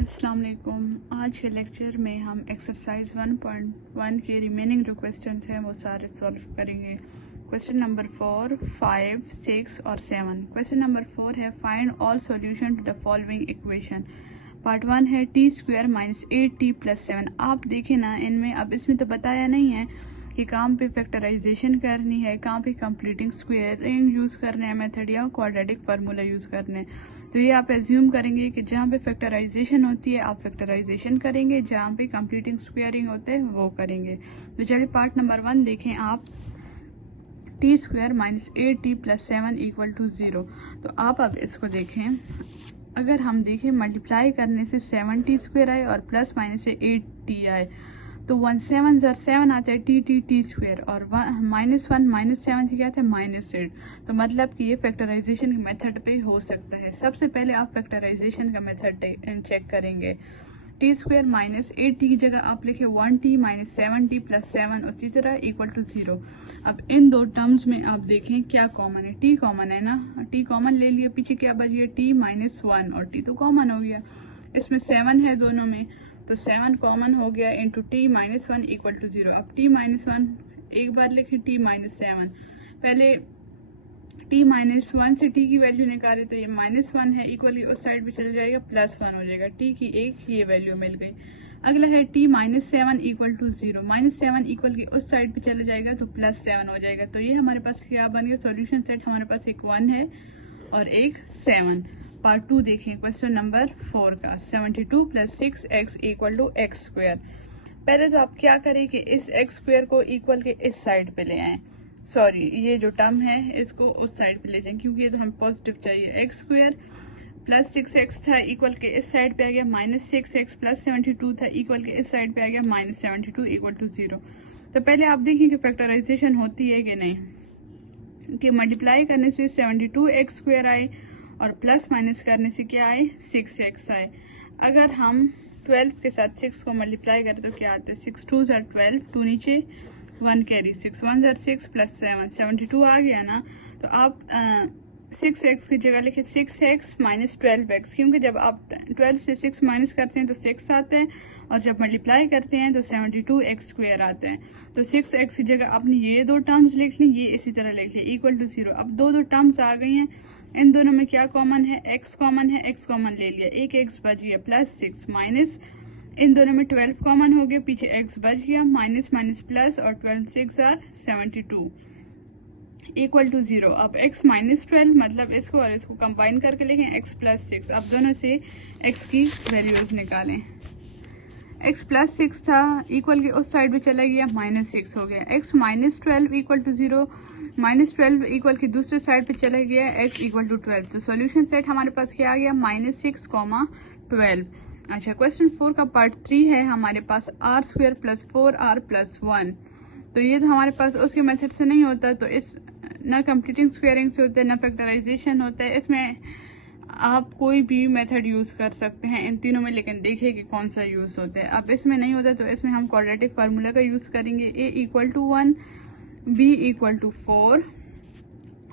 अस्सलाम वालेकुम। आज के लेक्चर में हम एक्सरसाइज 1.1 के रिमेनिंग जो क्वेश्चन हैं वो सारे सॉल्व करेंगे। क्वेश्चन नंबर 4, 5, 6 और 7। क्वेश्चन नंबर 4 है find all solution to the following equation. Part 1 है t² - 8t + 7। आप देखें ना, इनमें अब इसमें तो बताया नहीं है कि कहाँ पे फैक्टराइजेशन करनी है, कहाँ पे कंप्लीटिंग स्क्वायरिंग यूज़ करना है मेथड या क्वाड्रेटिक फार्मूला यूज़ करना है। तो ये आप एज्यूम करेंगे कि जहाँ पे फैक्टराइजेशन होती है आप फैक्टराइजेशन करेंगे, जहाँ पे कंप्लीटिंग स्क्वायरिंग होते हैं वो करेंगे। तो चलिए पार्ट नंबर 1 देखें आप। t² - 8t + 7 = 0। तो आप अब इसको देखें, अगर हम देखें मल्टीप्लाई करने से 7t² आए और प्लस माइनस से 8t आए तो 1 7 7 आते हैं t² और -1 -7 से क्या आता है -8। तो मतलब कि ये फैक्टराइजेशन के मेथड पे हो सकता है। सबसे पहले आप फैक्टराइजेशन का मेथड चेक करेंगे। t² - 8t की जगह आप लिखे 1t - 7t + 7 उसी तरह = 0। अब इन दो टर्म्स में आप देखें क्या कॉमन है। t कॉमन है ना, t कॉमन ले लिया, पीछे क्या बच गया t - 1 और t तो कॉमन हो गया। इसमें 7 है दोनों में, तो 7 कॉमन हो गया इंटू t - 1 = 0। अब t - 1 एक बार लिखें t - 7, पहले t - 1 से t की वैल्यू निकाले तो ये -1 है, इक्वली उस साइड पे चल जाएगा +1 हो जाएगा, t की एक ये वैल्यू मिल गई। अगला है t - 7 = 0, -7 इक्वल की उस साइड पे चला जाएगा तो +7 हो जाएगा। तो ये हमारे पास क्या बन गया, सॉल्यूशन सेट हमारे पास एक 1 है और एक 7। पार्ट 2 देखें क्वेश्चन नंबर 4 का। 72 + 6x = x²। पहले तो आप क्या करें कि इस x² को इक्वल के इस साइड पे ले आएं, सॉरी ये जो टर्म है इसको उस साइड पे ले जाएं क्योंकि ये तो हमें पॉजिटिव चाहिए। x² + 6x था इक्वल के इस साइड पे आ गया, -6x + 72 था इक्वल के इस साइड पे आ गया, -72 = 0। तो पहले आप देखिए कि फैक्टराइजेशन होती है कि नहीं, कि मल्टीप्लाई करने से 72x² आए और प्लस माइनस करने से क्या आए 6x आए। अगर हम 12 के साथ 6 को मल्टीप्लाई करें तो क्या आता है, 6 2 = 12, 2 नीचे 1 कैरी, 6 1 = 6 + 7 72 आ गया ना। तो आप 6x की जगह लिखे 6x - 12x, क्योंकि जब आप 12 से 6 माइनस करते हैं तो 6 आते हैं और जब मल्टीप्लाई करते हैं तो 72x² आते हैं। तो 6x की जगह आपने ये दो टर्म्स लिख ली, ये इसी तरह लिख ली = 0। अब दो टर्म्स आ गई हैं, इन दोनों में क्या कॉमन है, x कॉमन है, x कॉमन ले लिया, एक x बच गया +6 माइनस इन दोनों में 12 कॉमन हो गया, पीछे x बच गया, माइनस माइनस प्लस और 12 6 = 72 = 0। अब x - 12 मतलब इसको और इसको कंबाइन करके लिखें x + 6। अब दोनों से x की वैल्यूज निकालें। x + 6 था इक्वल के उस साइड पे चला गया, -6 हो गया। x - 12 = 0, -12 इक्वल की दूसरे साइड पे चला गया, x = 12। तो सॉल्यूशन सेट हमारे पास क्या आ गया, -6, 12। अच्छा, क्वेश्चन 4 का पार्ट 3 है हमारे पास r² + 4r + 1। तो ये तो हमारे पास उसके मेथड से नहीं होता, तो इस ना कंप्लीटिंग स्क्वायरिंग से होता है ना फैक्टराइजेशन होता है। इसमें आप कोई भी मेथड यूज़ कर सकते हैं इन तीनों में, लेकिन देखिए कि कौन सा यूज़ होता है। अब इसमें नहीं होता तो इसमें हम क्वाड्रेटिक फार्मूला का यूज़ करेंगे। a = 1, b = 4,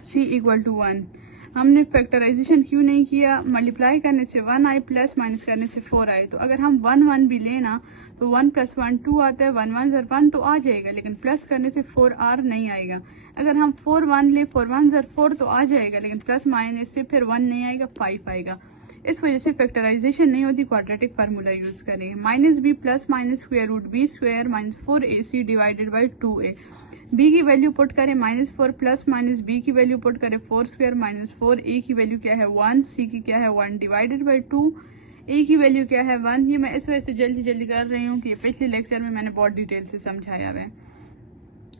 c = 1। हमने फैक्टराइजेशन क्यों नहीं किया, मल्टीप्लाई करने से 1 आए, प्लस माइनस करने से 4 आए। तो अगर हम 1 1 भी लेना तो 1 + 1 2 आता है, 1 1 = 1 तो आ जाएगा, लेकिन प्लस करने से 4r नहीं आएगा। अगर हम 4 1 ले, 4 1 = 4 तो आ जाएगा, लेकिन प्लस माइनस से फिर 1 नहीं आएगा, 5 आएगा। इस वजह से फैक्टराइजेशन नहीं होती, क्वाड्रेटिक फार्मूला यूज़ करेंगे। -b + -√b² - 4ac / 2a। b की वैल्यू पुट करें -4 प्लस माइनस b की वैल्यू पुट करें 4² - 4, a की वैल्यू क्या है 1, c की क्या है 1 / 2, a की वैल्यू क्या है 1। ये मैं इस वजह से जल्दी कर रही हूँ कि पिछले लेक्चर में मैंने बहुत डिटेल से समझाया हुआ है।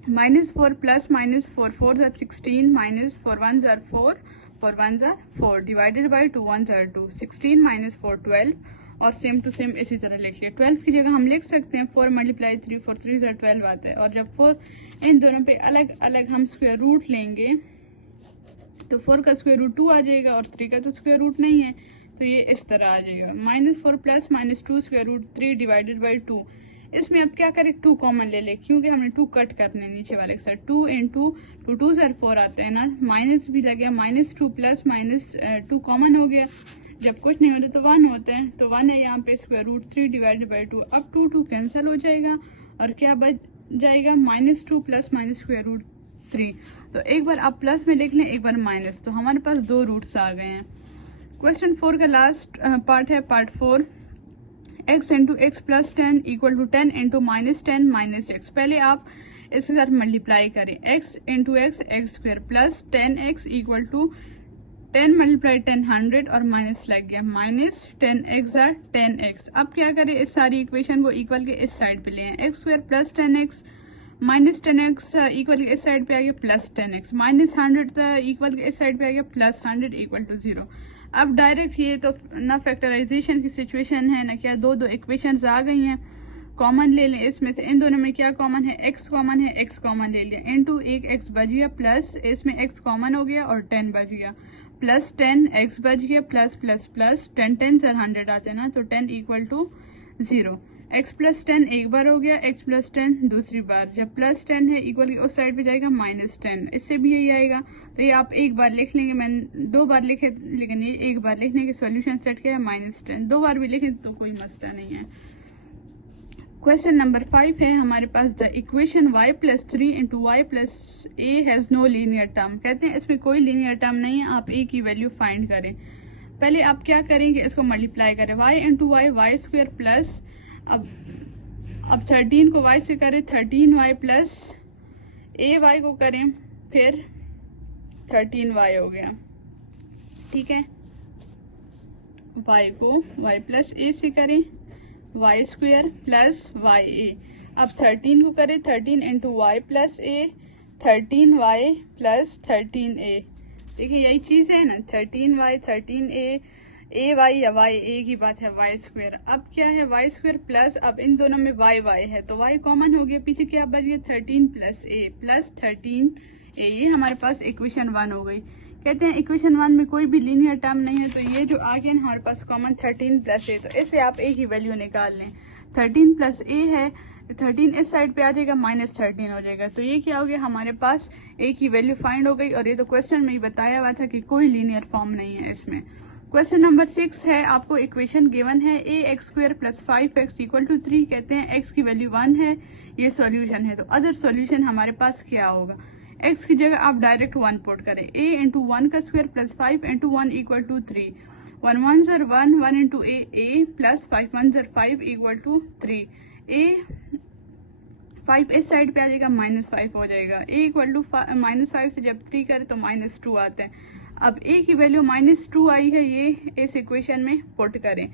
-4 प्लस -4, 4 = 16, -4 1 = 4, 4 1 = 4 / 2 1 = 2, 16 - 4 12 और सेम टू सेम इसी तरह लिख लिया। 12 की जगह हम लिख सकते हैं 4 × 3, 4 3 = 12 आता है। और जब 4 इन दोनों पे अलग अलग हम स्क्वायर रूट लेंगे तो 4 का स्क्वायर रूट 2 आ जाएगा और 3 का तो स्क्वायर रूट नहीं है, तो ये इस तरह आ जाएगा। -4 प्लस -2 √3 / 2। इसमें अब क्या करें, 2 कॉमन ले ले, क्योंकि हमने 2 कट करने नीचे वाले के साथ। 2 × 2 2 = 4 आता है ना, माइनस भी लग गया, -2 प्लस -2 कॉमन हो गया, जब कुछ नहीं होता तो 1 होता है, तो 1 है यहाँ पे स्क्वायर रूट 3 डिवाइडेड बाई 2। अब 2 कैंसिल हो जाएगा और क्या बच जाएगा, -2 प्लस माइनस स्क्वायर रूट 3। तो एक बार आप प्लस में लिख लें, एक बार माइनस, तो हमारे पास 2 रूट्स आ गए हैं। क्वेश्चन 4 का लास्ट पार्ट है, part 4। x into x plus 10 equal to 10 into -10 minus x. पहले आप इसके साथ मल्टीप्लाई करें, x into x x square plus 10x equal to 10 multiply 10 100 और माइनस लग गया, -10x आर 10x। अब क्या करें, इस सारी इक्वेशन को इक्वल के इस साइड पे ले, x square plus 10x minus 10x equal के इस साइड पे आ गया प्लस 10x, -100 इक्वल के इस साइड पे आ गया प्लस 100 इक्वल टू 0। अब डायरेक्ट ये तो ना फैक्टराइजेशन की सिचुएशन है ना क्या, दो इक्वेशंस आ गई हैं, कॉमन ले लें इसमें से। इन दोनों में क्या कॉमन है, x कॉमन है, x कॉमन ले लिया, इनटू एक x बच गया, प्लस इसमें x कॉमन हो गया और 10 बच गया, प्लस 10x बच गया, प्लस प्लस प्लस 10 सर 100 आते हैं ना, तो 10 इक्वल टू 0। x प्लस 10 एक बार हो गया, x प्लस 10 दूसरी बार, जब प्लस 10 है इक्वल की उस साइड पे जाएगा -10, इससे भी यही आएगा। तो ये आप एक बार लिख लेंगे, मैंने 2 बार लिखे लेकिन ये एक बार लिखने के सॉल्यूशन सेट किया है -10, 2 बार भी लिखें तो कोई मसला नहीं है। क्वेश्चन नंबर 5 है हमारे पास, the equation y plus 3 into y plus a has no linear term. कहते हैं इसमें कोई लीनियर टर्म नहीं है, आप a की वैल्यू फाइंड करें। पहले आप क्या करेंगे, इसको मल्टीप्लाई करें, y into y y square plus अब 13 को y से करें 13y प्लस ए वाई को करें फिर 13y हो गया, ठीक है। y को y प्लस ए से करें वाई स्क्वायर प्लस वाई ए। अब 13 को करें 13 इंटू वाई प्लस ए, 13y प्लस 13a। देखिए यही चीज़ है ना, 13y 13a, ए वाई या वाई ए की बात है, वाई स्क्वायर। अब क्या है, वाई स्क्वायर प्लस, अब इन दोनों में वाई वाई है तो वाई कॉमन हो गया, पीछे क्या बच गया 13 प्लस ए प्लस 13a। ये हमारे पास इक्वेशन 1 हो गई। कहते हैं इक्वेशन 1 में कोई भी लीनियर टर्म नहीं है, तो ये जो आ गया हमारे पास कॉमन 13 प्लस ए, तो इससे आप ए की वैल्यू निकाल लें। 13 प्लस ए है, 13 इस साइड पे आ जाएगा, -13 हो जाएगा, तो ये क्या हो गया, हमारे पास ए की वैल्यू फाइंड हो गई। और ये तो क्वेश्चन में ही बताया हुआ था कि कोई लीनियर फॉर्म नहीं है इसमें। क्वेश्चन नंबर 6 है, आपको इक्वेशन गिवन है ax square plus 5x equal to 3। कहते हैं x की वैल्यू 1 है, ये सॉल्यूशन है, तो अदर सॉल्यूशन हमारे पास क्या होगा, x की जगह आप डायरेक्ट 1 पुट करें, a इंटू 1 का square plus 5 into 1 equal to 3, 1 1 ज़र 1, 1 इंटू a प्लस 5 1 ज़र 5 इक्वल टू 3, a 5 इस साइड पे आ जाएगा, -5 हो जाएगा, a इक्वल टू -5 से जब 3 करें तो -2 आता है। अब a की वैल्यू -2 आई है, ये इस इक्वेशन में पुट करें,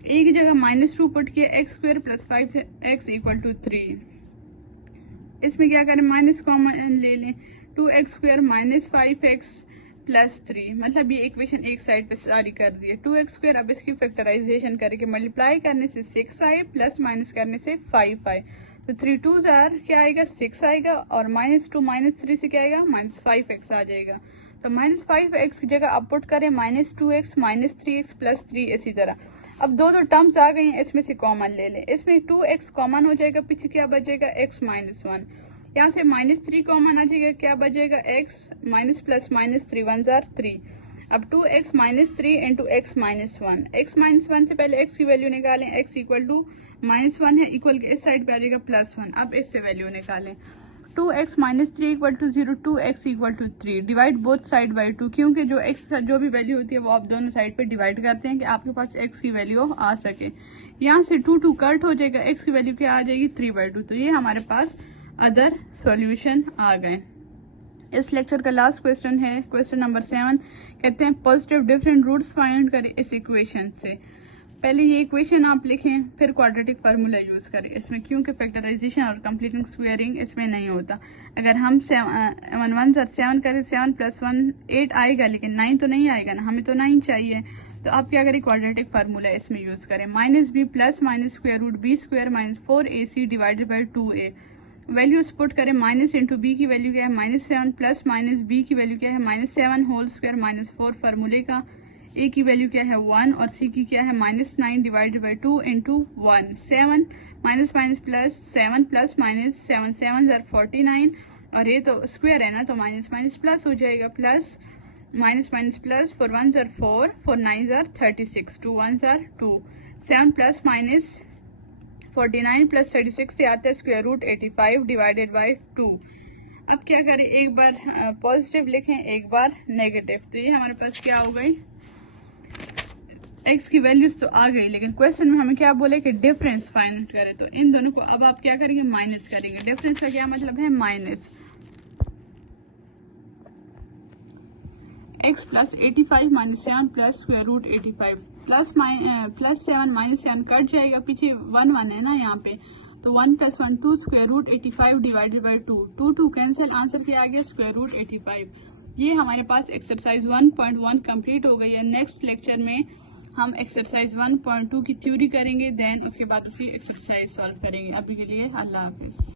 a की जगह -2 पुट किया, x square plus 5x equal to 3। इसमें क्या करें, माइनस कॉमन ले लें, 2x square minus 5x plus 3, मतलब ये इक्वेशन एक साइड पे सारी कर दी है। 2x स्क्वायर, अब इसकी फैक्टराइजेशन करके मल्टीप्लाई करने से 6 आए, प्लस माइनस करने से 5 आए, तो 3 2 ज़ार क्या आएगा 6 आएगा, और -2 -3 से क्या आएगा -5x आ जाएगा। तो -5x की जगह आप पुट करें -2x -3x प्लस 3, इसी तरह। अब दो टर्म्स आ गई हैं, इसमें से कॉमन ले लें, इसमें 2x कॉमन हो जाएगा, पीछे क्या बचेगा x -1, यहाँ से -3 कॉमन आ जाएगा, क्या बचेगा x माइनस प्लस -3 1 ज़ार 3। अब 2x -3 इंटू x -1, x -1 से पहले x की वैल्यू निकालें, x इक्वल टू -1 है, इक्वल के इस साइड पे आ जाएगा +1। अब इससे वैल्यू निकालें, 2x -3 equal to 0, 2x equal to 3, divide both side by 2, क्योंकि जो x जो भी वैल्यू होती है वो आप दोनों साइड पे डिवाइड करते हैं कि आपके पास x की वैल्यू आ सके। यहाँ से 2 कट हो जाएगा, x की वैल्यू क्या आ जाएगी 3/2, तो ये हमारे पास अदर सॉल्यूशन आ गए। इस लेक्चर का लास्ट क्वेश्चन है, क्वेश्चन नंबर 7। कहते हैं पॉजिटिव डिफरेंट रूट्स फाइंड करें इस इक्वेशन से। पहले ये इक्वेशन आप लिखें, फिर क्वाड्रेटिक फार्मूला यूज़ करें इसमें, क्योंकि फैक्टराइजेशन और कंप्लीटिंग स्क्वायरिंग इसमें नहीं होता। अगर हम 1 1 ज़र 7 करें, 7 + 1 8 आएगा, लेकिन 9 तो नहीं आएगा ना, हमें तो 9 चाहिए। तो आप क्या करें, क्वाड्रेटिक फार्मूला इसमें यूज़ करें, -b plus minus square root b square -4ac divided by 2a। Values put करें, माइनस इंटू बी की वैल्यू क्या है -7 प्लस माइनस बी की वैल्यू क्या है -7 होल स्क्वायर -4 फार्मूले का। ए की वैल्यू क्या है 1 और सी की क्या है -9 divided by 2 into 1, 7 minus minus plus 7 plus minus 7 7 ज़र 49, और ये तो स्क्वायर है ना, तो माइनस माइनस प्लस हो जाएगा, plus minus minus plus, 4 ones are 4, 4 nines are 36, 2 ones are 2, 7 plus minus 49 plus 36 से आता है स्क्वायर रूट 85 डिवाइडेड बाई 2। अब क्या करें, एक बार पॉजिटिव लिखें, एक बार नेगेटिव, तो ये हमारे पास क्या हो गई, x की वैल्यूज तो आ गई, लेकिन क्वेश्चन में हमें क्या बोले कि डिफरेंस फाइंड करें। तो इन दोनों को अब आप क्या करेंगे, माइनस करेंगे। डिफरेंस का क्या मतलब है, minus. x plus 85 minus 7 plus square root 85 plus 7 minus 7 cut जाएगा, पीछे 1 1 है ना यहाँ पे, तो 1 plus 1 2 square root 85 divided by 2 2 cancel, answer क्या आ गया स्क्वायर रूट 85। ये हमारे पास एक्सरसाइज 1.1 कंप्लीट हो गई है। नेक्स्ट लेक्चर में हम एक्सरसाइज 1.2 की थ्योरी करेंगे, देन उसके बाद उसकी एक्सरसाइज सॉल्व करेंगे। अभी के लिए अल्लाह हाफिज।